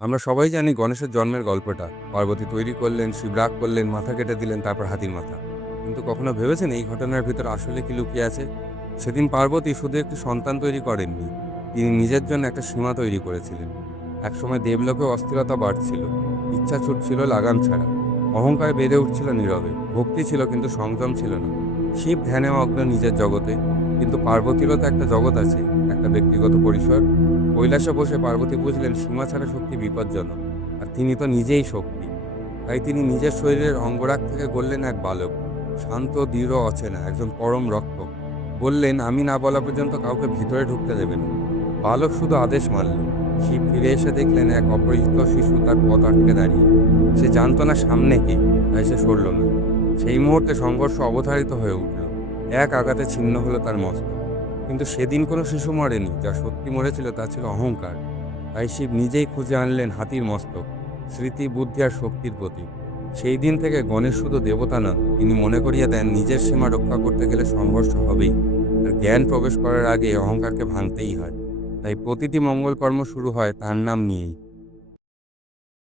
আমরা সবাই জানি গণেশের জন্মের গল্পটা। পার্বতী তৈরি করলেন, শিব রাগ করলেন, মাথা কেটে দিলেন, তারপর হাতির মাথা। কিন্তু কখনো ভেবেছেন এই ঘটনার ভিতর আসলে কি লুকিয়ে আছে? সেদিন পার্বতী শুধু একটি সন্তান তৈরি করেননি, তিনি নিজের জন্য একটা সীমা তৈরি করেছিলেন। একসময় দেবলোকে অস্থিরতা বাড়ছিল, ইচ্ছা ছুটছিল লাগাম ছাড়া, অহংকার বেড়ে উঠছিল নীরবে, ভক্তি ছিল কিন্তু সংযম ছিল না। শিব ধ্যানে মগ্ন নিজের জগতে, কিন্তু পার্বতীরও তো একটা জগৎ আছে, একটা ব্যক্তিগত পরিসর। কৈলাসে বসে পার্বতী বুঝলেন সীমা ছাড়া শক্তি বিপজ্জনক, আর তিনি তো নিজেই শক্তি। তাই তিনি নিজের শরীরের অঙ্গরাগ থেকে গড়লেন এক বালক, শান্ত, দৃঢ়, অচেনা, একজন পরম রক্ষক। বললেন, আমি না বলা পর্যন্ত কাউকে ভিতরে ঢুকতে দেবে না। বালক শুধু আদেশ মানল। শিব ফিরে এসে দেখলেন এক অপরিচিত শিশু তার পথ আটকে দাঁড়িয়ে। সে জানত না সামনে কে, তাই সে সরল না। সেই মুহূর্তে সংঘর্ষ অবধারিত হয়ে উঠল। এক আঘাতে ছিন্ন হলো তার মস্তক। কিন্তু সেদিন কোনো শিশু মরেনি, যা সত্যি মরেছিল তা ছিল অহংকার। তাই শিব নিজেই খুঁজে আনলেন হাতির মস্তক, স্মৃতি, বুদ্ধি আর শক্তির প্রতীক। সেই দিন থেকে গণেশ শুধু দেবতা নন, তিনি মনে করিয়ে দেন নিজের সীমা রক্ষা করতে গেলে সংঘর্ষ হবেই, আর জ্ঞান প্রবেশ করার আগে অহংকারকে ভাঙতেই হয়। তাই প্রতিটি মঙ্গল কর্ম শুরু হয় তার নাম নিয়েই।